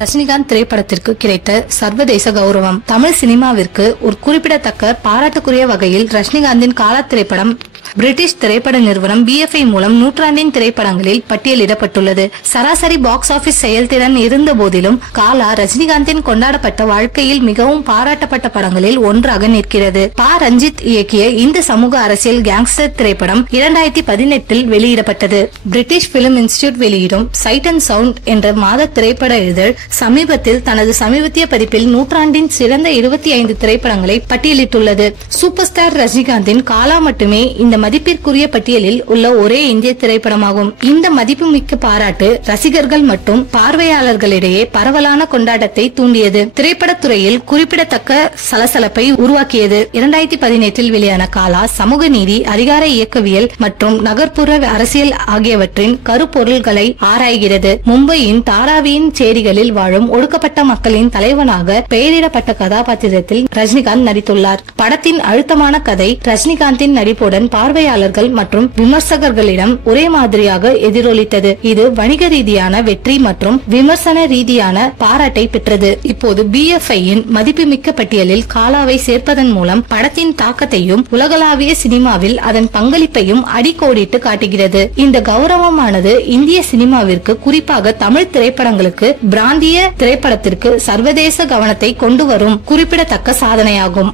ரஜினிகாந்த் திரைப்படத்திற்கு கிடைத்த சர்வதேச கௌரவம். தமிழ் சினிமாவிற்கு ஒரு குறிப்பிடத்தக்க பாராட்டுக்குரிய வகையில் ரஜினிகாந்தின் காலா திரைப்படம் பிரிட்டிஷ் திரைப்பட நிறுவனம் BFI மூலம் நூற்றாண்டின் திரைப்படங்களில் பட்டியலிடப்பட்டுள்ளது. சராசரி பாக்ஸ் ஆபீஸ் செயல்திறன் இருந்த போதிலும் காலா ரஜினிகாந்தின் கொண்டாடப்பட்ட வாழ்க்கையில் மிகவும் பாராட்டப்பட்ட படங்களில் ஒன்றாக நிற்கிறது. ரஞ்சித் இயக்கிய இந்த சமூக அரசியல் கேங்ஸ்டர் திரைப்படம் 2018 வெளியிடப்பட்டது. பிரிட்டிஷ் பிலிம் இன்ஸ்டிடியூட் வெளியிடும் சைட் அண்ட் சவுண்ட் என்ற மாத திரைப்பட இதழ் சமீபத்தில் தனது சமீபத்திய பதிப்பில் நூற்றாண்டின் சிறந்த 25 திரைப்படங்களை பட்டியலிட்டுள்ளது. சூப்பர் ஸ்டார் ரஜினிகாந்தின் காலா மட்டுமே இந்த மதிப்பிற்குரிய பட்டியலில் உள்ள ஒரே இந்திய திரைப்படமாகும். இந்த மதிப்புமிக்க பாராட்டு ரசிகர்கள் மற்றும் பார்வையாளர்களிடையே பரவலான கொண்டாட்டத்தை தூண்டியது. திரைப்படத்துறையில் குறிப்பிடத்தக்க சலசலப்பை உருவாக்கியது. 2018 வெளியான காலா சமூக நீதி, அதிகார இயக்கவியல் மற்றும் நகர்ப்புற அரசியல் ஆகியவற்றின் கருப்பொருள்களை ஆராய்கிறது. மும்பையின் தாராவியின் சேரிகளில் வாழும் ஒடுக்கப்பட்ட மக்களின் தலைவனாக பெயரிடப்பட்ட கதாபாத்திரத்தில் ரஜினிகாந்த் நடித்துள்ளார். படத்தின் அழுத்தமான கதை ரஜினிகாந்தின் நடிப்புடன் பார்வையாளர்கள் மற்றும் விமர்சகர்களிடம் ஒரே மாதிரியாக எதிரொலித்தது. இது வணிக ரீதியான வெற்றி மற்றும் விமர்சன ரீதியான பாராட்டை பெற்றது. இப்போது BFI-யின் மதிப்புமிக்க பட்டியலில் காலாவை சேர்ப்பதன் மூலம் படத்தின் தாக்கத்தையும் உலகளாவிய சினிமாவில் அதன் பங்களிப்பையும் அடிக்கோடிட்டு காட்டுகிறது. இந்த கௌரவமானது இந்திய சினிமாவிற்கு, குறிப்பாக தமிழ் திரைப்படங்களுக்கு, பிராந்திய திரைப்படத்திற்கு சர்வதேச கவனத்தை கொண்டு வரும் குறிப்பிடத்தக்க சாதனையாகும்.